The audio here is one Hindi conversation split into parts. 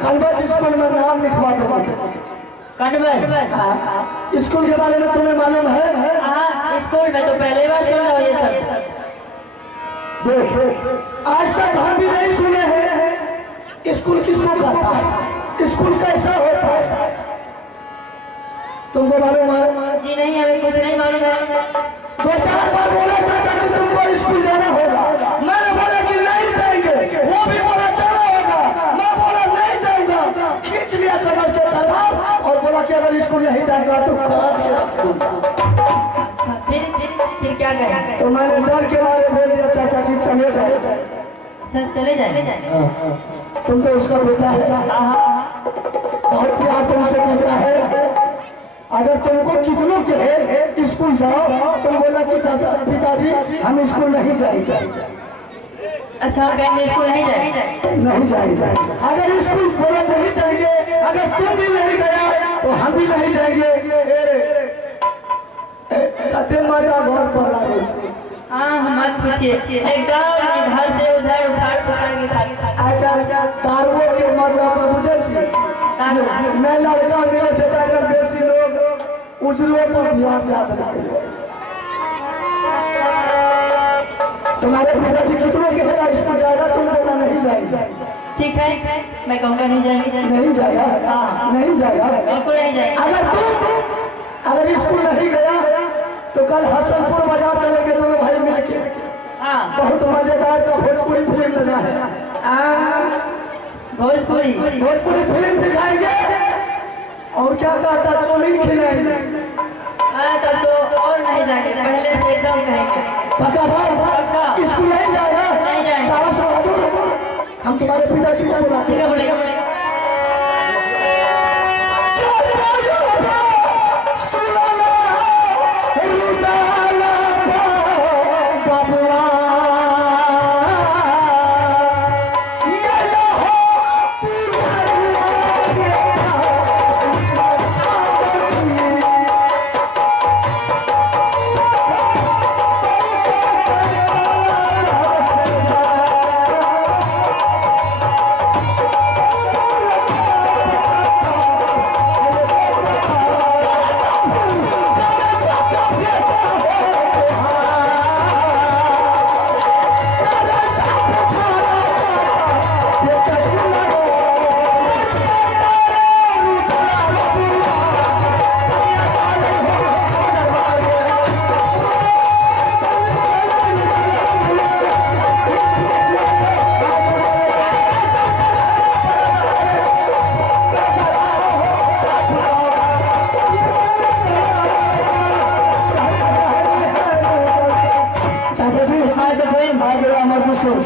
कन्वर्स स्कूल में नाम लिखवा दो। कन्वर्स स्कूल के बारे में तुम्हें मालूम है? हाँ, स्कूल में तो पहले बार सुन रहा हूँ ये सब। देख, आज तक हम भी नहीं सुने हैं स्कूल किसको कहता है, स्कूल कैसा होता है, तुमको मालूम है? जी नहीं, हमें कुछ नहीं मालूम है। 2-4 बार बोला चाचा कि तुमको स्कूल जाना होगा, मैंने बोला कि नहीं जाएंगे, वो भी बोला जाना होगा, मैं बोला नहीं जाऊंगा, खींच लिया कमर से तालाब और बोला कि अगर स्कूल नहीं जाएगा तो फिर क्या करें? तो मैंने डर के मारे बोल दिया चाचा जी चले जाए। चले जाए। तुम तो उसका बेटा है, बहुत प्यार तुमसे करता है, अगर तुमको कितनों के है स्कूल जाओ, तुम बोला कि चाचा पिताजी हम स्कूल नहीं जाएंगे। अच्छा, हम कहेंगे स्कूल नहीं जाएंगे? नहीं जाएंगे। अगर स्कूल बोला नहीं जाएंगे, अगर तुम भी नहीं गया तो हम भी नहीं जाएंगे। मजा घर पर लागे। हाँ, मत पूछिए, एकदम इधर से उधर उखाड़ पुखाड़ के खाते। तारवो के मतलब बुझे छी, मैं लड़का मिले छै त अगर बेसी लोग उजरो पर ध्यान याद रखे। तुम्हारे पिताजी कितनों के बेटा इसको जाएगा, तुम बोला नहीं जाएगा। ठीक है, मैं कहूँगा नहीं जाएंगे। नहीं जाएगा? हाँ, नहीं जाएगा, बिल्कुल नहीं जाएगा। अगर स्कूल नहीं गया तो कल हसनपुर बाजार चलेंगे दोनों भाई मिलके। हाँ, बहुत मजेदार का भोजपुरी फिल्म लगा है। भोजपुरी फिल्म दिखाएंगे और क्या कहता चौमीन खिलाएंगे। हाँ, तब तो और नहीं जाएंगे, पहले से एकदम कहेंगे। पक्का भाई? स्कूल नहीं जाएगा? नहीं जाएगा। शाबाश बहादुर, हम तुम्हारे पिताजी को बुलाते हैं।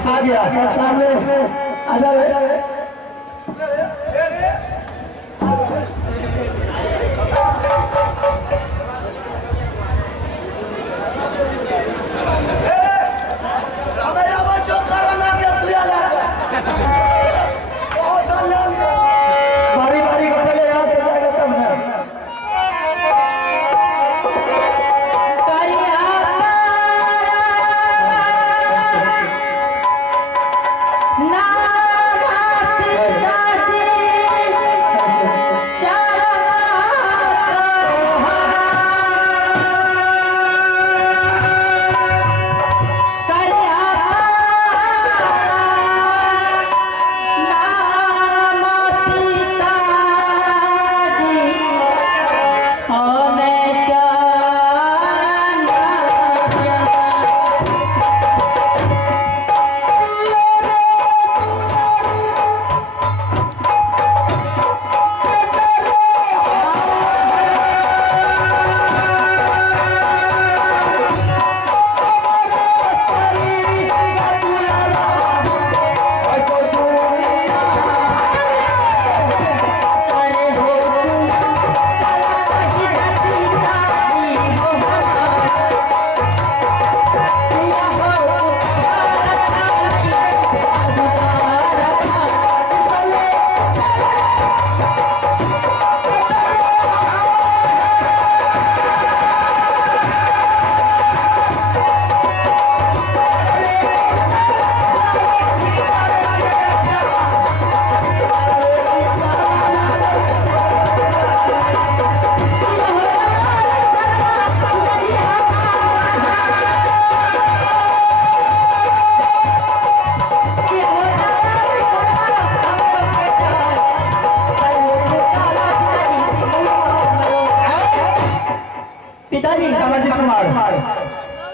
आ गया सामने आ जाए। बारी बारी को पहले यहाँ से जाएगा तब ना। ना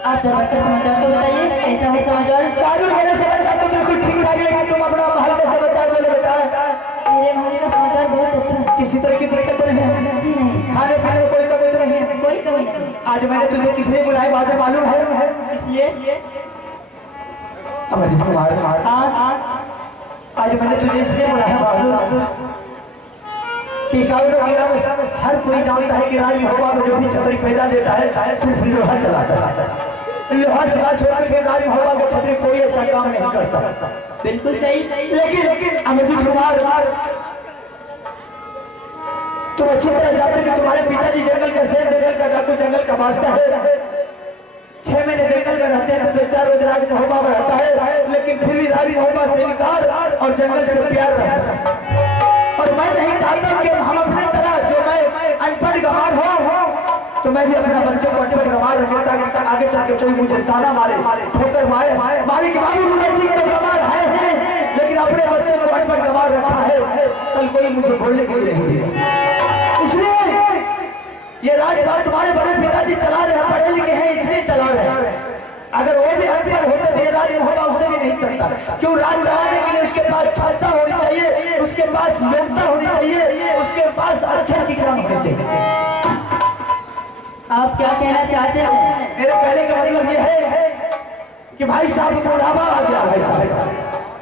आप दरबार का समाचार तो बताइए, कैसा है समाचार? बाजू मेरे समाचार तो बिल्कुल ठीक ठाक, लेकिन तुम अपना महल का समाचार बोले बेटा। मेरे महल का समाचार बहुत अच्छा है। किसी तरह की दिक्कत तो नहीं है? जी नहीं, खाने पीने में कोई कमी तो नहीं है? कोई कमी नहीं। आज मैंने तुझे किसने बुलाया बात मालूम है? इसलिए अमरजीत कुमार, हाँ, आज मैंने तुझे इसलिए बुलाया बहादुर कि कावड़ों के नाम से हर कोई जानता है कि राजभवन में जो भी छतरी पैदा देता है सिर्फ लोहा चलाता है। लोहा सिवा छोड़ के राजभवन का छतरी कोई ऐसा काम नहीं करता। बिल्कुल सही। लेकिन अमरजीत कुमार, तुम अच्छी तरह जानते हैं कि तुम्हारे पिताजी जंगल का शेर, जंगल का डाकू, जंगल का बादशाह है। 6 महीने जंगल में रहते हैं, 2-4 रोज राजमहल में रहता है, लेकिन फिर भी राजमहल से इनकार और जंगल से प्यार रहता है। और मैं नहीं चाहता कि हम अपनी तरह, जो मैं अनपढ़ गंवार हो, तो मैं भी अपने बच्चों को अनपढ़ गंवार रखे, ताकि आगे चल के कोई मुझे ताना मारे, ठोकर मारे कि बाबू मुझे तो गंवार है, लेकिन अपने बच्चों को अनपढ़ गंवार रखा है, कल कोई मुझे बोलने के लिए नहीं देगा। इसलिए ये राजपाट तुम्हारे बड़े पिताजी चला रहे हैं, पढ़े लिखे हैं इसलिए चला रहे हैं। अगर वो भी अनपढ़ होते तो राजमहल उससे भी नहीं चलता। क्यों? राज चलाने के लिए उसके पास क्षमता होनी चाहिए, उसके पास योग्यता होनी चाहिए, उसके पास अक्षर की ज्ञान होनी चाहिए। आप क्या कहना चाहते हैं? मेरे कहने का मतलब ये है कि भाई साहब बुढ़ापा आ गया, भाई साहब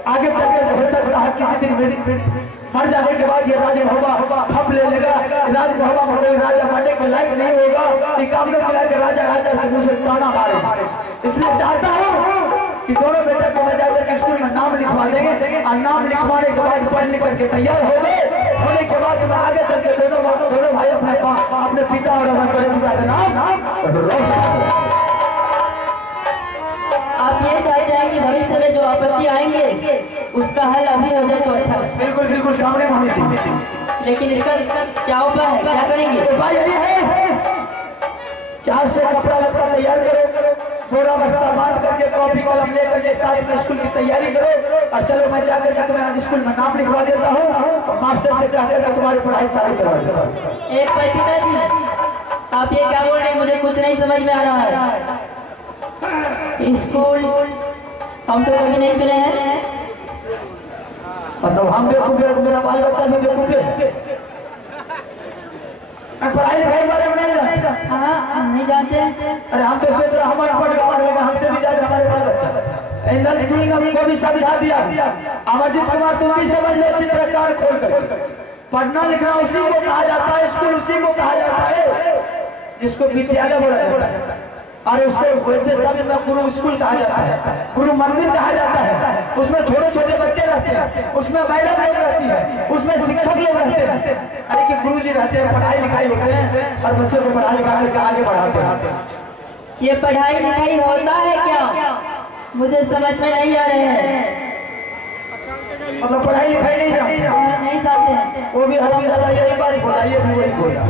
आगे चलकर हो सकता है किसी दिन मर जाने के बाद ये राजमहल खप ले लेगा, राजमहल में कोई राजा बनने के लायक नहीं होगा, निकामने के लायक राजा आता है मुझे ताना मारे। इसलिए चाहता हूँ कि दोनों बेटे को मैं जाकर स्कूल में नाम लिखवा देंगे, और नाम लिखवाने के बाद पढ़ लिख करके तैयार हो गए, होने के बाद मैं आगे चल के दोनों भाई अपने पिता और अपने पिता का नाम रोशन। आप ये चाहते हैं कि भविष्य में जो आपत्ति आएंगे उसका हल अभी हो जाए तो अच्छा है? बिल्कुल बिल्कुल सामने होनी चाहिए। लेकिन इसका क्या उपाय है, क्या करेंगे? उपाय यही है कि आज से कपड़ा लपड़ा तैयार करो, बोरा बस्ता बांध करके कॉपी कलम लेकर के साथ में स्कूल की तैयारी करो, और चलो मैं जाकर के तुम्हें स्कूल में नाम लिखवा देता हूँ, मास्टर से कहकर तुम्हारी पढ़ाई चालू करवा देता हूँ। एक बार पिताजी, आप ये क्या बोल रहे हैं? मुझे कुछ नहीं समझ में आ रहा है। स्कूल हम तो कभी नहीं सुने हैं। मतलब हम बेवकूफ है, मेरा बाल बच्चा भी बेवकूफ है। पढ़ाई लिखाई बारे में नहीं जानता। हाँ, हम नहीं जानते। अरे हम तो सोच रहे हमारे पढ़ लेगा, हमसे भी ज्यादा हमारे बाल बच्चा। इंदर सिंह हमको भी समझा दिया, अमरजीत कुमार तुम भी समझ लो, चित्र कान खोल कर पढ़ना लिखना उसी को कहा जाता है, स्कूल उसी को कहा जाता है जिसको विद्यालय बोला जाता है, और उसको वैसे शब्द में गुरु स्कूल कहा जाता है, गुरु मंदिर कहा जाता है। उसमें छोटे छोटे बच्चे रहते हैं, उसमें मैडम लोग रहती है, उसमें शिक्षक लोग रहते हैं, अरे कि गुरु जी रहते हैं, पढ़ाई लिखाई होते हैं और बच्चों को पढ़ाई लिखा करके आगे बढ़ाते हैं। ये पढ़ाई लिखाई होता है क्या? मुझे समझ में नहीं आ रहे हैं। मतलब पढ़ाई लिखाई नहीं जानते, नहीं जानते हैं। वो भी हरामजादा यही बात बोला, ये भी वही बोला,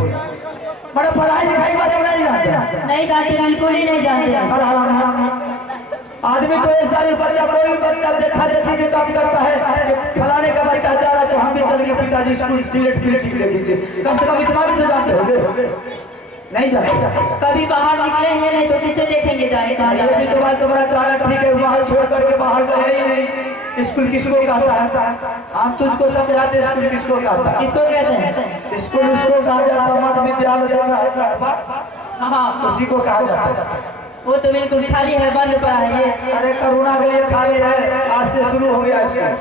मतलब पढ़ाई लिखाई बारे में नहीं जानते। नहीं जानते, बिल्कुल ही नहीं जानते। आदमी तो ऐसा भी बच्चा, कोई बच्चा देखा देखी भी काम करता है, फलाने का बच्चा जा रहा है तो हम भी चल के पिताजी स्कूल सिलेट लीजिए, कम से कम इतना भी तो जानते होंगे। नहीं जानते, कभी बाहर निकले हैं नहीं तो किसे देखेंगे जाए? ये भी तो बात तुम्हारा कहना ठीक है, बाहर छोड़ करके बाहर गए ही नहीं। स्कूल किसको कहता है? हम तुझको समझाते स्कूल किसको कहता है? किसको कहते हैं? स्कूल उसको कहा जाता है, मध्य विद्यालय हाँ, उसी को कहा जाता है। वो तो बिल्कुल खाली है, बंद पड़ा है ये। अरे करुणा के लिए खाली है, आज से शुरू हो गया स्कूल,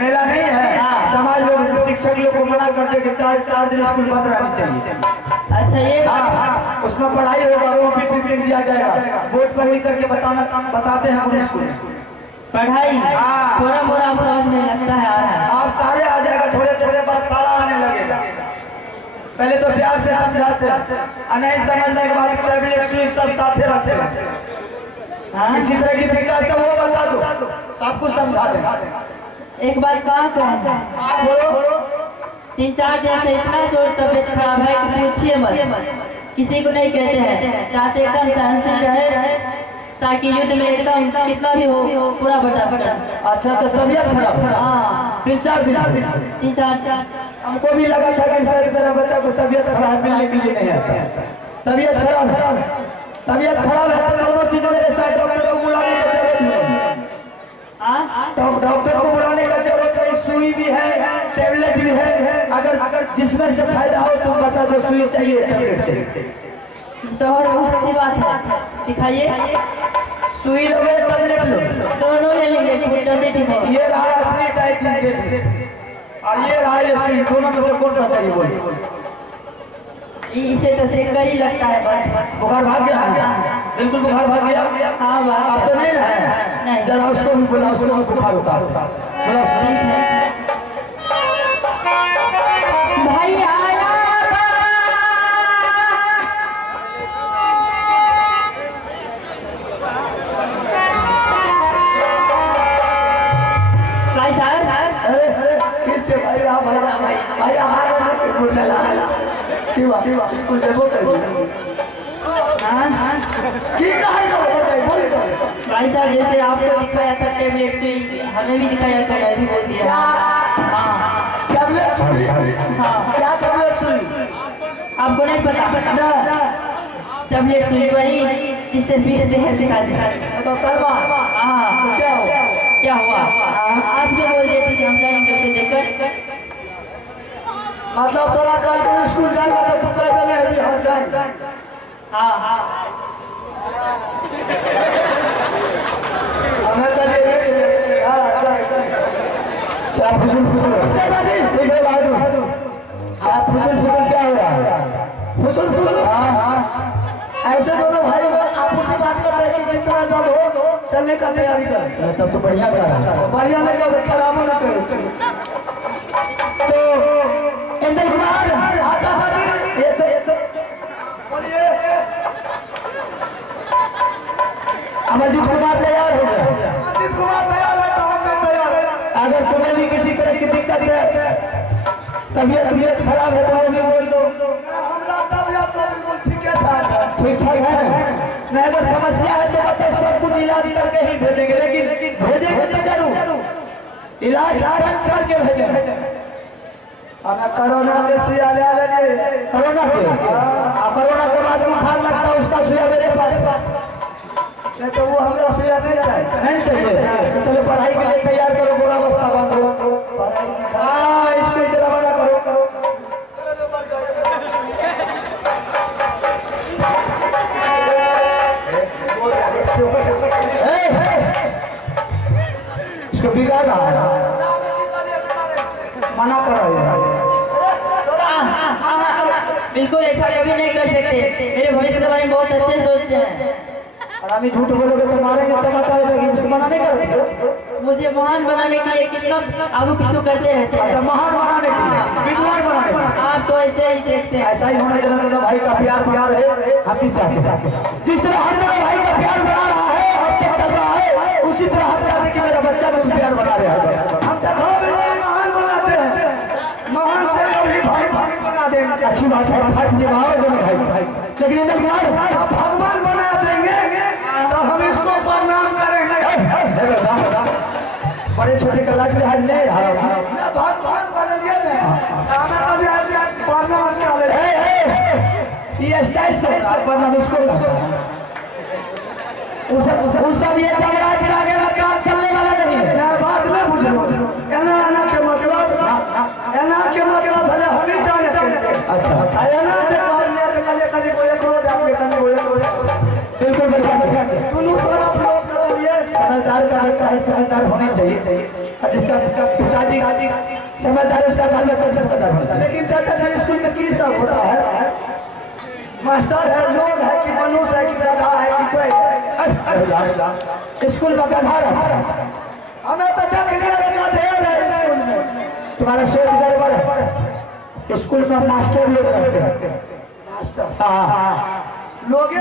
मेला नहीं है। समाज लोग शिक्षक लोग को मना करते कि 4 दिन स्कूल बंद रहनी चाहिए। अच्छा, ये हाँ, उसमें पढ़ाई होगा, वो भी टिफिन दिया जाएगा, बोर्ड पर लिख करके बताते हैं हम स्कूल पढ़ाई। हाँ। थोड़ा मोड़ा आप समझने लगता है आ रहा है। आप सारे आ जाएगा, थोड़े थोड़े बाद सारा आने लगेगा। पहले तो प्यार से समझाते हैं, नहीं समझने के बाद टैबलेट सुई सब साथे रखते हैं। किसी तरह की दिक्कत है वो बता दो, सब कुछ समझा दें। एक बात कहा बोलो, 3-4 दिन से इतना जोर तबियत खराब है कि पूछिए मत। किसी को नहीं कहते हैं, चाहते एकदम सहनशील रहे ताकि युद्ध में एकदम कितना भी हो पूरा बर्दाश्त करें। अच्छा, तबियत खराब? हाँ, 3-4 दिन। 3-4 हमको भी लगा था कि सर मेरा बच्चा को तबियत खराब मिलने के लिए नहीं आता। तबियत खराब है तो दोनों से मेरे साथ डॉक्टर को बुलाने का जरूरत नहीं। डॉक्टर को बुलाने का जरूरत नहीं। सुई भी है, टेबलेट भी है। अगर जिसमें से फायदा हो तुम बता दो, सुई चाहिए टेबलेट चाहिए। तो और बहुत अच्छी बात है, दिखाइए। सुई लोगे टेबलेट लो, दोनों ले लेंगे, बहुत जल्दी ठीक होगा। ये रहा असली डाइट और ये रहा ये सुई, दोनों में से कौन सा चाहिए बोलिए? इसे तो देखकर ही लगता है बुखार भाग गया? बिल्कुल बुखार भाग गया। हाँ अब तो नहीं है। नहीं। जरा उसको भी बोला, उसको भी बुखार होता बोला। भाई आया भाई साहब। भाई हमारा स्कूल जब भाई साहब जैसे आपको दिखाया था टेबलेट सुई, हमें भी दिखाया था, मैं भी बोल दिया। टेबलेट सुई? हाँ, क्या टेबलेट सुई? आपको नहीं पता? टेबलेट सुई वही जिससे पीसते हैं, दिखा दिखा। तो करवा। हाँ, क्या हुआ? आप जो बोल देते कि हम जाएंगे उसे देखकर। मतलब थोड़ा कल स्कूल जाएगा तो तू कह देना अभी हम जाएंगे। हाँ हमें तो क्या फुसुल क्या हो रहा है? फुसुल ऐसे दोनों भाई आपस में बात कर रहे हैं कि जितना जल्द हो चलने का तैयारी कर। तब तो बढ़िया कर, बढ़िया नहीं कर, खराब ना करे। तो इंद्र कुमार अमरजीत कुमार तैयार हो गए। अमरजीत कुमार तैयार है तो हम भी तैयार है। अगर तुम्हें भी किसी तरह की दिक्कत है, तबीयत खराब है तो वो भी बोल दो। हमारा तबीयत तो बिल्कुल ठीक है, ठीक ठाक है। नहीं अगर समस्या है तो बताओ, सब कुछ इलाज करके ही भेजेंगे, लेकिन भेजेंगे तो जरूर इलाज करके भेजेंगे। हमें कोरोना के सुइया ले लेंगे। कोरोना के बाद बुखार लगता है, उसका सुइया मेरे पास नहीं, तो वो हमरा सुइया नहीं चाहिए। चलो पढ़ाई के लिए तैयार करो, पूरा बस्ता बांधो। हाँ, स्कूल के रवाना करो। इसको बिगाड़ रहा है, मना करो। बिल्कुल ऐसा कभी नहीं कर सकते, मेरे भविष्य के बारे में बहुत अच्छे सोचते हैं। और अभी झूठ बोलोगे तो मारेंगे, समाता है कि उसको मना नहीं करोगे। मुझे महान बनाने के लिए कितना आगू पीछू करते रहते हैं। अच्छा, महान बनाने के लिए, विद्वान बनाने के लिए। आप तो ऐसे ही देखते हैं। ऐसा ही होना चाहिए। भाई का प्यार है, हम भी चाहते हैं। जिस तरह हर मेरा भाई का प्यार बना रहा है, हम तक चल रहा है, उसी तरह हम चाहते कि मेरा बच्चा भी प्यार बना रहा है। हम तक महान बनाते हैं, महान से भाई बना देंगे। अच्छी बात है, भाई लेकिन इंद्र कुमार भगवान बना देंगे तो हम इसको प्रणाम करेंगे। बड़े छोटे कला के लिहाज नहीं, भगवान बदलिए ये स्टाइल से प्रणाम इसको। उस सब ये साम्राज्य के आगे में काम चलने वाला नहीं है। बात में बुझो, एना के मतलब भले हम ही जाने। अच्छा, एना से कल को एक रोज आप बिल्कुल दोनों तरफ लोग समझदार का बच्चा है, समझदार होनी चाहिए। जिसका पिताजी समझदार, उसका बाल बच्चा भी समझदार होता है। लेकिन चाचा जी स्कूल में की सब होता है? मास्टर है, लोग है कि मनुष्य है कि गधा है कि कोई? स्कूल में गधा है, हमें तो देख लिया गधे है स्कूल में। तुम्हारा सोच गड़बड़ है। स्कूल में मास्टर लोग रहते हैं, मास्टर लोग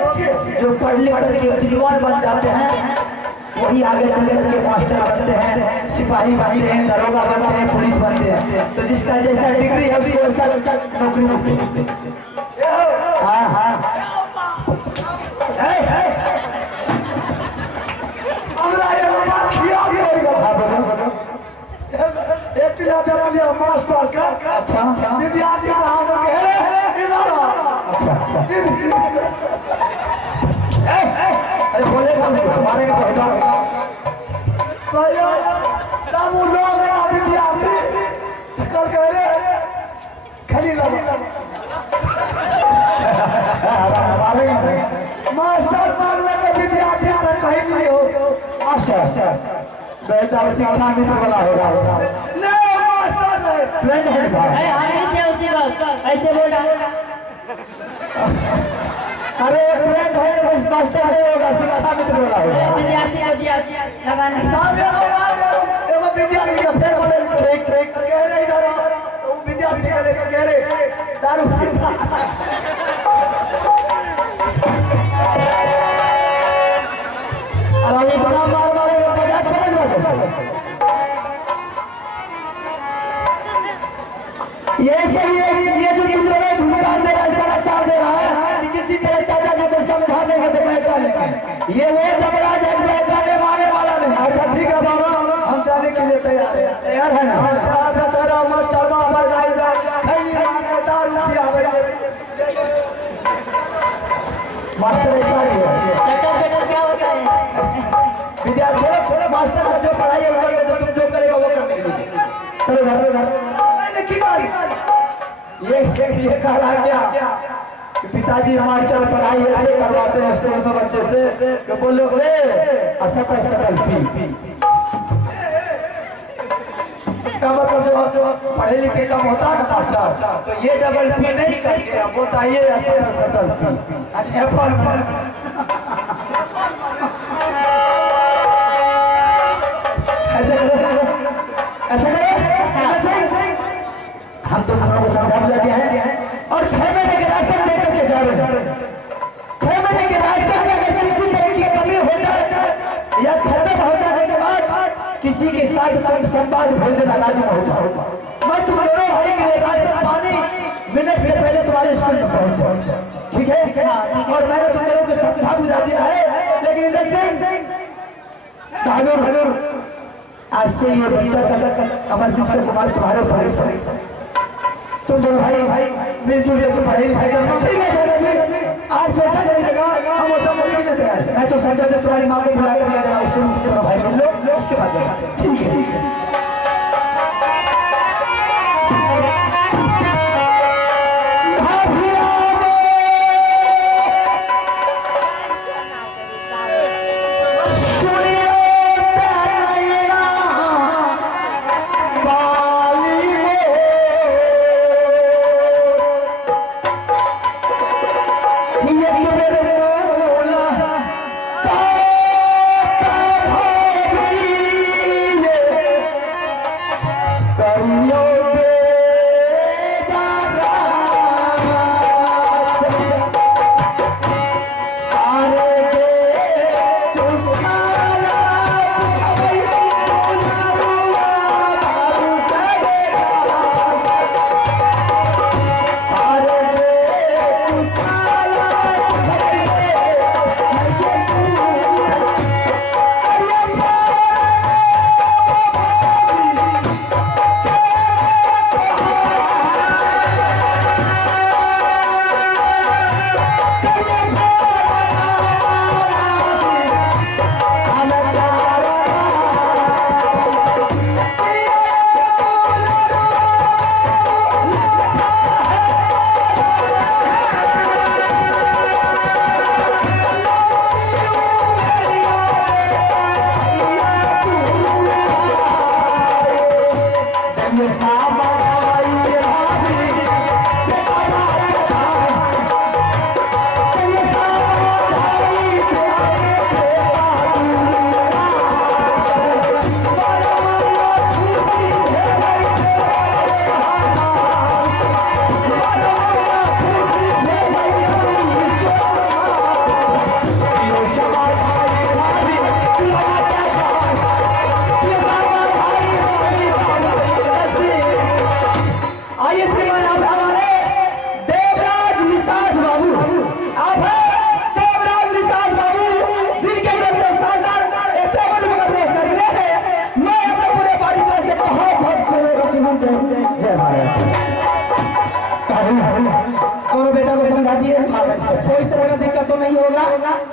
जो पढ़ लिख करके विद्वान बन जाते हैं, वही आगे चल करके मास्टर बनते हैं, सिपाही बनते हैं, दरोगा बनते हैं, पुलिस बनते हैं। तो जिसका जैसा डिग्री है उसको वैसा नौकरी मिलती है। मास्टर का अच्छा विद्यार्थी अरे बोले मारेंगे पहला सब वो लोग विद्यार्थी कल कह रहे खाली लगा मास्टर मारने के विद्यार्थी से कहीं नहीं हो मास्टर बेहतर शिक्षा मित्र वाला होगा नहीं मास्टर नहीं फ्रेंड है भाई हम नहीं थे उसी वक्त ऐसे बोल रहा अरे फ्रेंड है बस मास्टर नहीं होगा शिक्षा मित्र वाला होगा विद्यार्थी लगाने एगो विद्यार्थी का फेर बोले ठीक ठीक कह रहे इधर तो विद्यार्थी कह रहे दारू पीता अब इतना मार मारेगा मजाक समझ में ये सब ये जो तुम लोग भूमिका दे रहा है समाचार दे रहा है कि किसी तरह चाचा जी को समझा देंगे तो बैठा लेंगे ये वो जबराज है बैठाने मारने वाला नहीं अच्छा ठीक है बाबा हम जाने के लिए तैयार है ना अच्छा बेचारा मास्टर हमारे गाड़ी का खैनी मांगे दारू पिया मास्टर ऐसा ही है चटर क्या होता है विद्यार्थियों थोड़ा मास्टर का जो पढ़ाई है तो तुम जो करेगा वो करने के लिए चलो घर की बात ये कह रहा क्या कि पिताजी मास्टर पढ़ाई ऐसे करवाते हैं स्कूल में बच्चे से कि बोलो रे असफल सफल पी इसका मतलब जो पढ़े लिखे कम होता है ना मास्टर तो ये डबल पी नहीं करके वो चाहिए असफल सफल पी एप्पल ऐसे करो ऐसे करो हम तो को समझा दिया है और 6 महीने के राशन दे करके जा रहे हैं 6 महीने के राशन में अगर किसी तरह की कमी हो जाए या खत्म हो जाने के बाद किसी के साथ कम संवाद भेज देना लाजिम होगा मैं तुम दोनों भाई के लिए राशन पानी मिनट से पहले तुम्हारे स्कूल में पहुंचे ठीक है और मैंने तुम लोगों को समझा बुझा दिया है लेकिन हजूर आज से ये बच्चा अमरजीत कुमार तुम्हारे ऊपर तुम दोनों भाई मिलजुल के पढ़ाई लिखाई करना ठीक है आप जैसा करिएगा हम वैसा बोलने के लिए तैयार हैं मैं तो समझा जब तुम्हारी माँ को बुला कर दिया जाए उससे भाई मिल लो उसके बाद ठीक है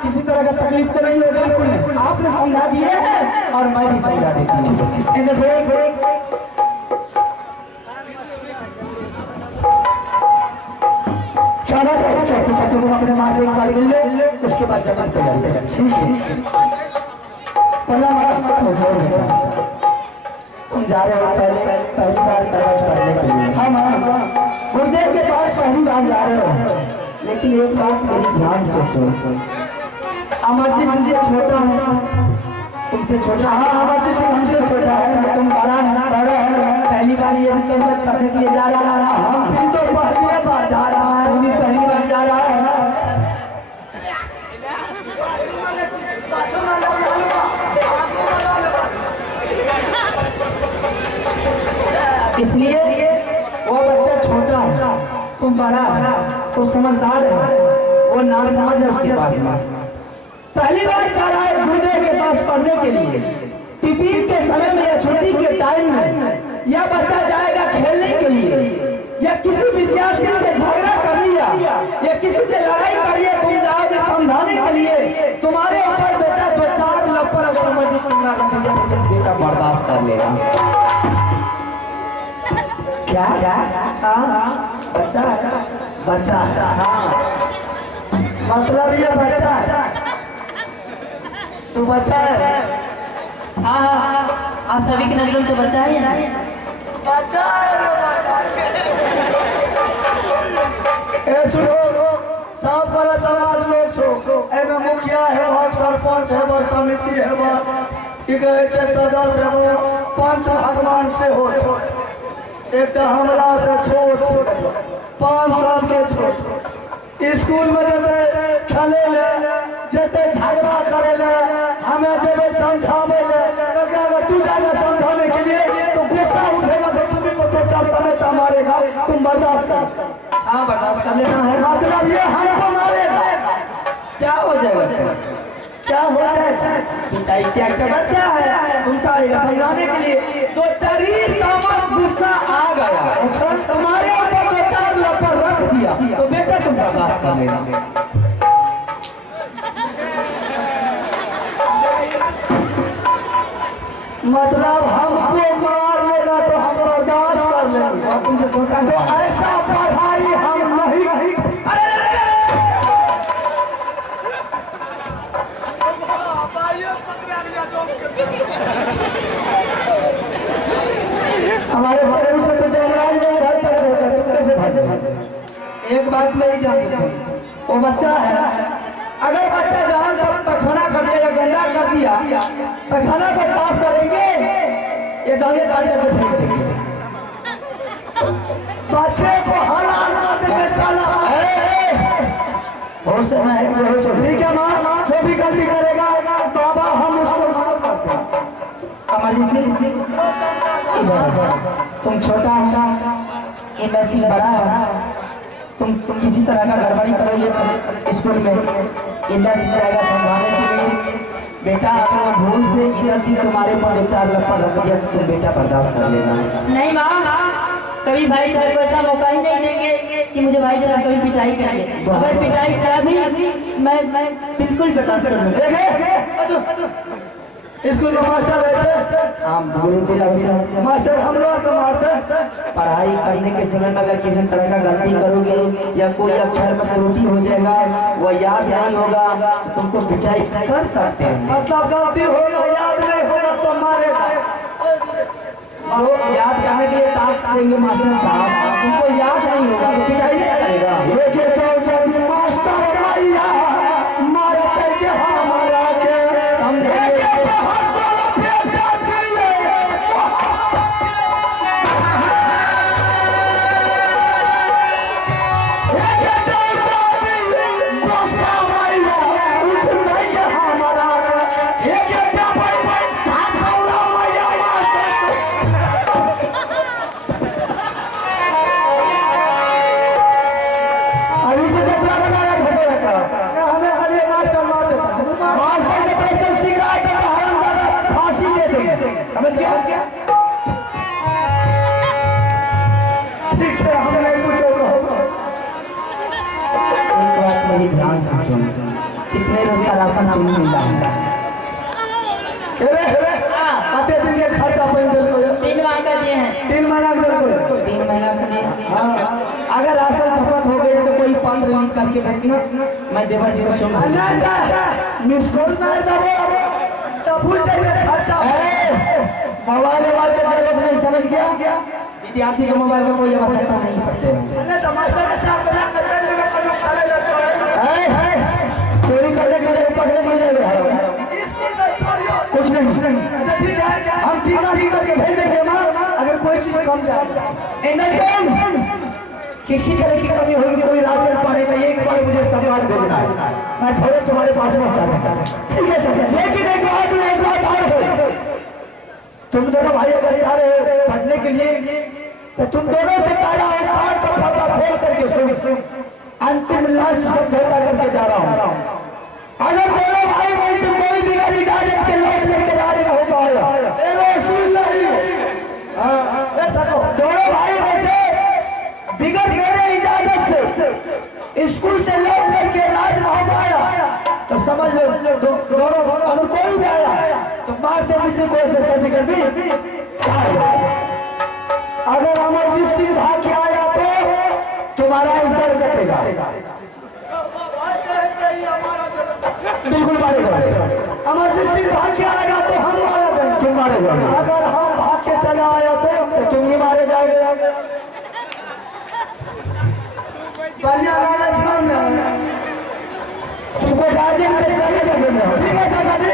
किसी तरह का तकलीफ तो नहीं होगा। बिल्कुल नहीं, आपने समझा दिए हैं और मैं भी समझा देती हूँ। अपने माँ से एक बार मिल ले, उसके बाद जगह तैयारी करें। ठीक है, तुम जा रहे हो पहली बार पढ़ने के लिए। हम गुरुदेव के पास पहली बार जा रहे हो, लेकिन एक बात मेरी ध्यान से सुन। अमरजीत सिंह छोटा है, तुमसे छोटा। हाँ, अमरजीत सिंह हमसे छोटा है, तुम बड़ा है। पहली बार ये पढ़ने के लिए जा रहा है। हम भी तो पहली बार जा रहा है, हम भी पहली बार जा रहा है। इसलिए वो बच्चा छोटा है, तुम बड़ा है, तुम समझदार है, वो ना समझ है उसके पास में। पहली बार जा रहा है गुरुदेव के पास पढ़ने के लिए। टिफिन के समय में या छुट्टी के टाइम में यह बच्चा जाएगा खेलने के लिए, या किसी विद्यार्थी से झगड़ा कर लिया या किसी से लड़ाई कर लिया, तुम जाओगे समझाने के लिए। तुम्हारे ऊपर बेटा 2-4 लपड़ अगर बेटा बर्दाश्त कर लेगा। क्या बच्चा मतलब ये बच्चा है, तू बच्चा है। हाँ, आप सभी की नजरों में तो बच्चा ही है ना। बच्चा है। सुनो, सब बड़ा समाज लोग छो, एमे मुखिया है, सरपंच है, समिति है, की कहे छे सदस्य है, पंच भगवान से हो छो। एक तो हमरा से छोट 5 साल के छोट स्कूल में जते खेले ले, जते झगड़ा करे ले, हमें जब समझावे ले, तो क्या अगर तू जाएगा समझाने के लिए तो गुस्सा उठेगा, तो तुम्हें को तो चलता मारेगा, तुम बर्दाश्त कर। हाँ, बर्दाश्त कर लेना है, मतलब ये हमको मारेगा। क्या हो जाएगा? क्या हो जाएगा? पिटाई क्या का बच्चा है, तुम चाहेगा समझाने के लिए। 2-4 तामस गुस्सा आ गया, अच्छा तुम्हारे ऊपर 2-4 लपड़ रख दिया, तो बेटा तुम बर्दाश्त कर लेना। मतलब हमको मार लेगा तो हम बर्दाश्त कर लेंगे, तुमसे छोटा तो ऐसा पढ़ाई हम नहीं। हमारे शरीर से तो जमराज घर तक कैसे भागे। एक बात मेरी ध्यान से सुन, वो बच्चा है, अगर बच्चा जहां पर पैखाना कर दिया या गंदा कर दिया, पैखाना को साफ करेंगे ये जाने काट करके फेंक देंगे। बच्चे को हलाल कर देंगे साला। ठीक है माँ, जो भी गलती करेगा बाबा हम उसको माफ करते हैं। अमरजीत सिंह तुम छोटा है, इधर से बड़ा है, तुम किसी तरह का गड़बड़ी करोगे स्कूल में, इधर से जाएगा समझाने के लिए। बेटा अपना भूल से इधर से तुम्हारे ऊपर 2-4 लपड़ रख दिया, तुम बेटा बर्दाश्त कर लेना। नहीं माँ, कभी भाई साहब को ऐसा मौका ही नहीं देंगे कि मुझे भाई साहब कभी पिटाई करेंगे। अगर पिटाई करा भी मैं बिल्कुल बर्दाश्त कर लूँगा। स्कूल में मास्टर रहते, मास्टर हम लोग तो मारते। पढ़ाई करने के समय में अगर किसी तरह का गलती करोगे या कोई अक्षर में त्रुटि हो जाएगा, वो याद नहीं होगा, तो तुमको पिटाई कर सकते हैं। मतलब गलती होगा, याद नहीं होगा तो मारेगा। याद करने के लिए टास्क देंगे मास्टर साहब, तुमको याद नहीं होगा तो पिटाई करेगा। समझ गया? ठीक है, हमें कुछ एक बात मेरी ध्यान से सुन, कितने रोज का राशन चुन मिला है? आते दिन के खर्चा बन गए 3 माह का दिए हैं। 3 महीना के 3 महीना के लिए हाँ अगर राशन खपत हो गई तो कोई पत्र लिख करके भेजना, मैं देवर जी को सुन मिस कॉल मार दबो तो भूल जाइए खर्चा मोबाइल के जरूरत नहीं, समझ गया? विद्यार्थी के मोबाइल का कोई आवश्यकता नहीं पड़ते हैं। अरे तमाशा के साथ बना कचरे में करो खाने जा चोरी करने के लिए पकड़े नहीं जाएगा, स्कूल में छोड़ियो कुछ नहीं। अच्छा ठीक है हम ठीक करके भेज देंगे मां अगर कोई चीज कम जाए एंड किसी तरह की कमी होगी, कोई राशन पाने में एक बार मुझे संवाद भेजना है, मैं थोड़े तुम्हारे पास पहुंचा दूंगा। ठीक है सर, लेकिन एक बात और है, तुम दोनों भाई अगर जा रहे हो पढ़ने के लिए तो तुम दोनों से तारा और कार्ड का पता खोल करके सुन, अंतिम लास्ट समझौता करके जा रहा हूँ। अगर दोनों भाई में से कोई भी गली इजाजत के लौट लेके जा रहे हो पाएगा, सुन दोनों भाई में से बिगड़ मेरे इजाजत से स्कूल से लौट करके राज हो पाया तो समझ लो दोनों अगर कोई भी आया तो मार से पीछे कोई से सर्टिफिकेट भी अगर अमरजीत सिंह भाग के आया तो तुम्हारा सर कटेगा, बिल्कुल मारेगा। अमरजीत सिंह भाग के आएगा तो हम मारा जाएंगे, तुम मारे जाओगे, अगर हम भाग के चला आया तो तुम ही मारे जाओगे। बढ़िया गाना छान में तुमको गार्जियन पे पहले देना। ठीक है चाचा जी